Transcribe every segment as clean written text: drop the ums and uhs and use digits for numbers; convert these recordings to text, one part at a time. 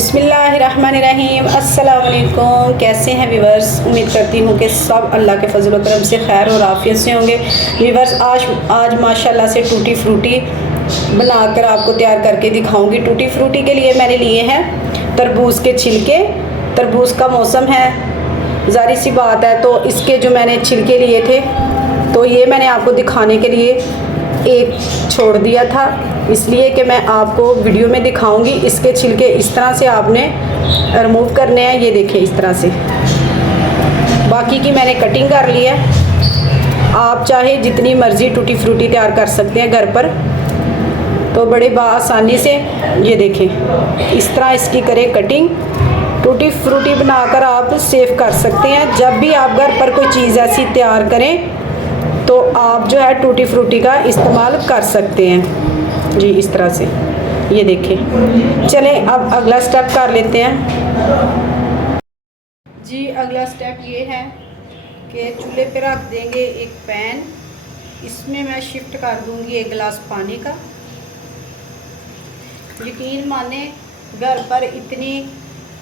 बिस्मिल्लाहिर्रहमानिर्रहीम। अस्सलाम वालेकुम। कैसे हैं व्यूवर्स? उम्मीद करती हूँ कि सब अल्लाह के फजल व करम से खैर और आफियत से होंगे। व्यूवर्स आज माशाल्लाह से टूटी फ्रूटी बनाकर आपको तैयार करके दिखाऊंगी। टूटी फ्रूटी के लिए मैंने लिए हैं तरबूज़ के छिलके। तरबूज़ का मौसम है, ज़ाहिर सी बात है, तो इसके जो मैंने छिलके लिए थे तो ये मैंने आपको दिखाने के लिए एक छोड़ दिया था, इसलिए कि मैं आपको वीडियो में दिखाऊंगी। इसके छिलके इस तरह से आपने रिमूव करने हैं, ये देखिए इस तरह से। बाकी की मैंने कटिंग कर ली है। आप चाहे जितनी मर्ज़ी टूटी फ्रूटी तैयार कर सकते हैं घर पर, तो बड़े आसानी से ये देखें इस तरह इसकी करें कटिंग। टूटी फ्रूटी बनाकर आप सेव कर सकते हैं। जब भी आप घर पर कोई चीज़ ऐसी तैयार करें तो आप जो है टूटी फ्रूटी का इस्तेमाल कर सकते हैं जी, इस तरह से। ये देखें। चलें अब अगला स्टेप कर लेते हैं जी। अगला स्टेप ये है कि चूल्हे पे रख देंगे एक पैन। इसमें मैं शिफ्ट कर दूंगी 1 गिलास पानी का। यकीन माने घर पर इतनी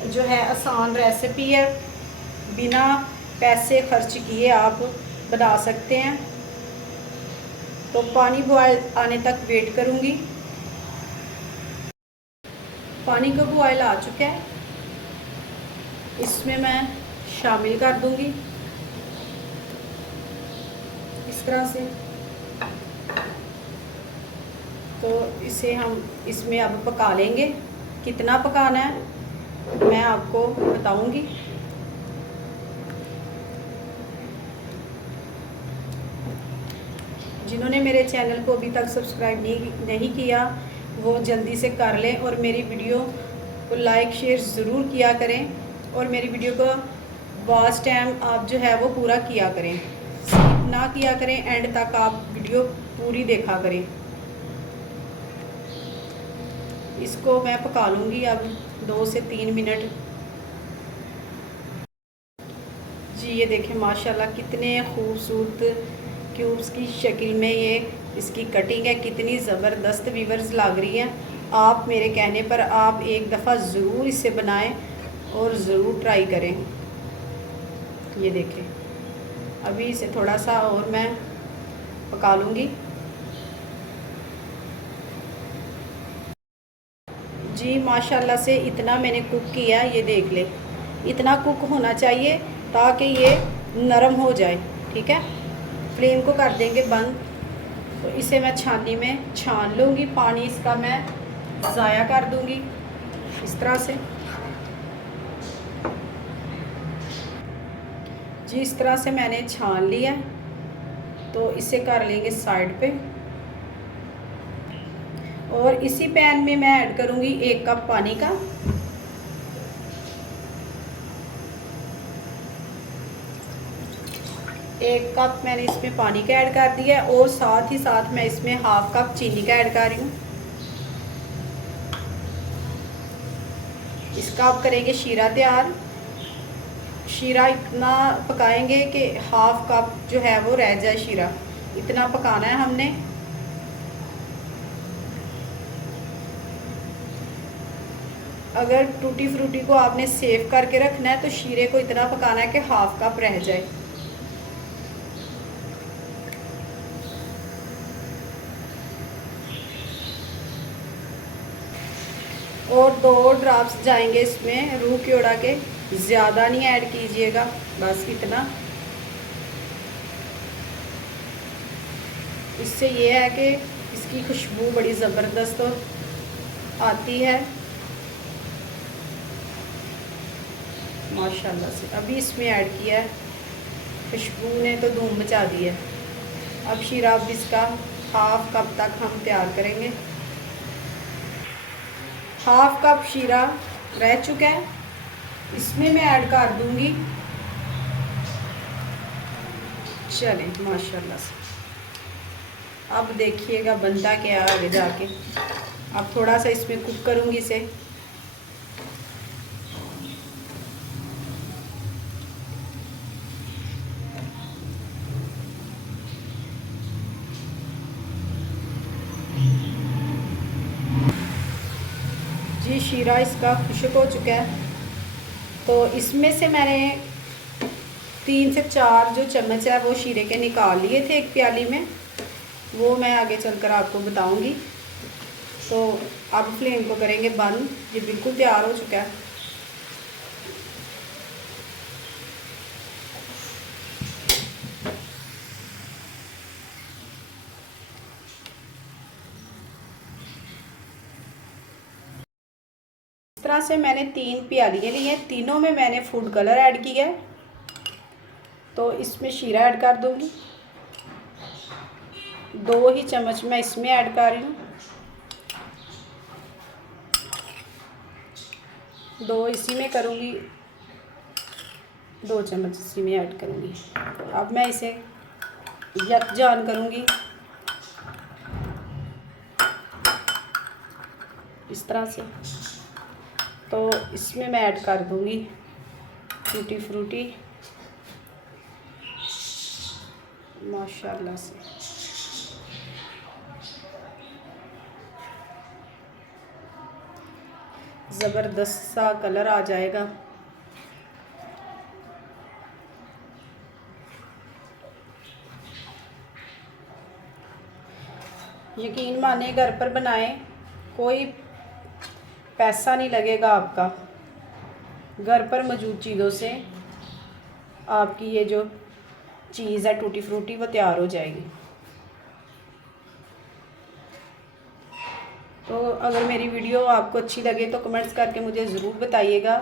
जो है आसान रेसिपी है, बिना पैसे खर्च किए आप बना सकते हैं। तो पानी बॉयल आने तक वेट करूंगी। पानी का बॉयल आ चुका है, इसमें मैं शामिल कर दूंगी इस तरह से। तो इसे हम इसमें अब पका लेंगे। कितना पकाना है मैं आपको बताऊंगी। जिन्होंने मेरे चैनल को अभी तक सब्सक्राइब नहीं किया वो जल्दी से कर लें और मेरी वीडियो को लाइक शेयर ज़रूर किया करें और मेरी वीडियो को वॉच टाइम आप जो है वो पूरा किया करें, स्किप ना किया करें, एंड तक आप वीडियो पूरी देखा करें। इसको मैं पका लूँगी अब 2 से 3 मिनट जी। ये देखें माशाल्लाह कितने खूबसूरत क्यूब्स की शक्ल में ये इसकी कटिंग है, कितनी ज़बरदस्त व्यूअर्स लग रही है। आप मेरे कहने पर आप एक दफ़ा ज़रूर इसे बनाएं और ज़रूर ट्राई करें। ये देखें, अभी इसे थोड़ा सा और मैं पका लूँगी जी। माशाल्लाह से इतना मैंने कुक किया, ये देख ले, इतना कुक होना चाहिए ताकि ये नरम हो जाए। ठीक है, फ्लेम को कर देंगे बंद। तो इसे मैं छाननी में छान लूँगी, पानी इसका मैं ज़ाया कर दूँगी इस तरह से जी। इस तरह से मैंने छान लिया, तो इसे कर लेंगे साइड पे। और इसी पैन में मैं ऐड करूँगी 1 कप पानी का। एक कप मैंने इसमें पानी का ऐड कर दिया है और साथ ही साथ मैं इसमें ½ कप चीनी का ऐड कर रही हूँ। इसका आप करेंगे शीरा तैयार। शीरा इतना पकाएंगे कि ½ कप जो है वो रह जाए शीरा, इतना पकाना है हमने। अगर टूटी फ्रूटी को आपने सेव करके रखना है तो शीरे को इतना पकाना है कि ½ कप रह जाए। और 2 ड्रॉप्स जाएंगे इसमें रूह केवड़ा के, ज़्यादा नहीं ऐड कीजिएगा, बस इतना। इससे ये है कि इसकी खुशबू बड़ी ज़बरदस्त आती है माशाल्लाह से। अभी इसमें ऐड किया है, खुशबू ने तो धूम मचा दी है। अब शीरा अब इसका ½ कप तक हम तैयार करेंगे। ½ कप शीरा रह चुका है, इसमें मैं ऐड कर दूंगी। चलें माशाल्लाह से। अब देखिएगा बनता क्या आगे जाके। अब थोड़ा सा इसमें कुक करूंगी इसे। जी शीरा इसका खुश्क हो चुका है, तो इसमें से मैंने 3 से 4 जो चम्मच है वो शीरे के निकाल लिए थे एक प्याली में, वो मैं आगे चलकर आपको बताऊंगी। तो अब फ्लेम को करेंगे बंद। ये बिल्कुल तैयार हो चुका है। इस तरह से मैंने 3 प्यालियाँ ली हैं, तीनों में मैंने फूड कलर ऐड किया है। तो इसमें शीरा ऐड कर दूंगी, 2 ही चम्मच मैं इसमें ऐड कर रही हूँ, 2 इसी में करूँगी, 2 चम्मच इसी में ऐड करूँगी। अब मैं इसे यकजान करूँगी इस तरह से। तो इसमें मैं ऐड कर दूँगी टूटी फ्रूटी माशाल्लाह से। ज़बरदस्त सा कलर आ जाएगा। यकीन माने घर पर बनाएं, कोई पैसा नहीं लगेगा आपका। घर पर मौजूद चीज़ों से आपकी ये जो चीज़ है टूटी फ्रूटी वो तैयार हो जाएगी। तो अगर मेरी वीडियो आपको अच्छी लगे तो कमेंट्स करके मुझे ज़रूर बताइएगा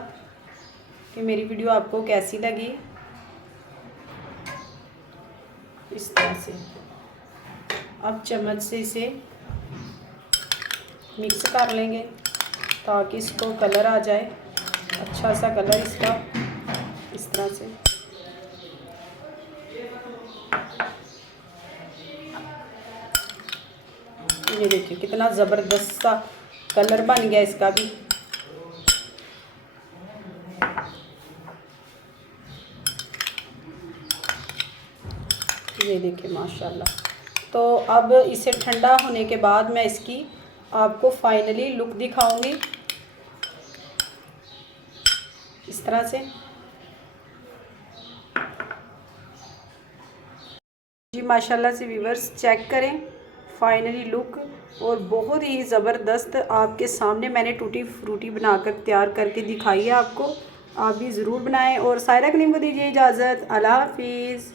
कि मेरी वीडियो आपको कैसी लगी। इस तरह से अब चम्मच से इसे मिक्स कर लेंगे ताकि इसको कलर आ जाए, अच्छा सा कलर इसका। इस तरह से ये देखिए कितना ज़बरदस्त सा कलर बन गया इसका भी। ये देखिए माशाल्लाह। तो अब इसे ठंडा होने के बाद मैं इसकी आपको फाइनली लुक दिखाऊंगी इस तरह से। जी माशाल्लाह से व्यूअर्स चेक करें फाइनली लुक, और बहुत ही ज़बरदस्त आपके सामने मैंने टूटी फ्रूटी बनाकर तैयार करके दिखाई है आपको। आप भी ज़रूर बनाएं और सायरा कलीम को दीजिए इजाज़त। अल्लाह हाफिज़।